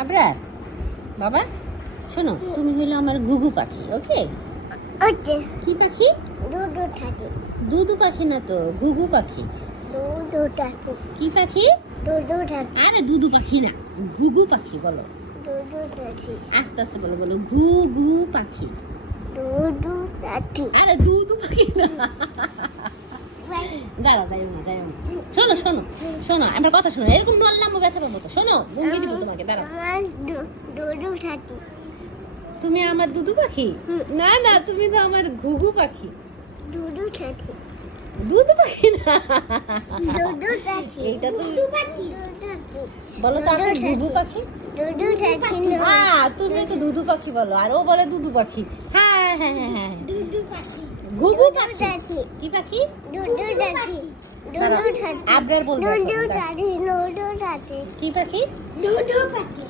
আবরার বাবা শোনো, তুমি হলো আমার ঘুঘু পাখি। ওকে ওকে কি পাখি? দুধু থাকে দুদু পাখি না তো, ঘুঘু পাখি। দুধু থাকে কি পাখি? দুধু থাকে আরে দুদু পাখি না, ঘুঘু পাখি বলো। দুধু থাকে আস্তে আস্তে বলো, বলো ঘুঘু পাখি। দুধু থাকে আরে দুদু পাখি না। দাঁড়া, যাইও না, যাইও না। শোনো শোনো শোনো, আমার কথা শোনো, এরকম নড়লাম ব্যথা পাবো তো। শোনো, ভঙ্গি দিব তোমাকে, দাঁড়া। আমার দুধু থাকে তুমি আমার দুদু পাখি? না না, তুমি তো আমার ঘুঘু পাখি। দুধু থাকে দুদু পাখি না, দুধু থাকে এইটা তো দুধু পাখি বলো তো আমার ঘুঘু পাখি। দুধু থাকে হ্যাঁ, তুমি তো দুদু পাখি বলো, আর ও বলে দুদু পাখি। হ্যাঁ হ্যাঁ হ্যাঁ হ্যাঁ, দুধু পাখি ঘুঘু পাখি। থাকে কি পাখি? দুধু থাকে দুধু থাকে আবরার বলবে। দুধু থাকে দুধু থাকে কি পাখি? দুধু পাখি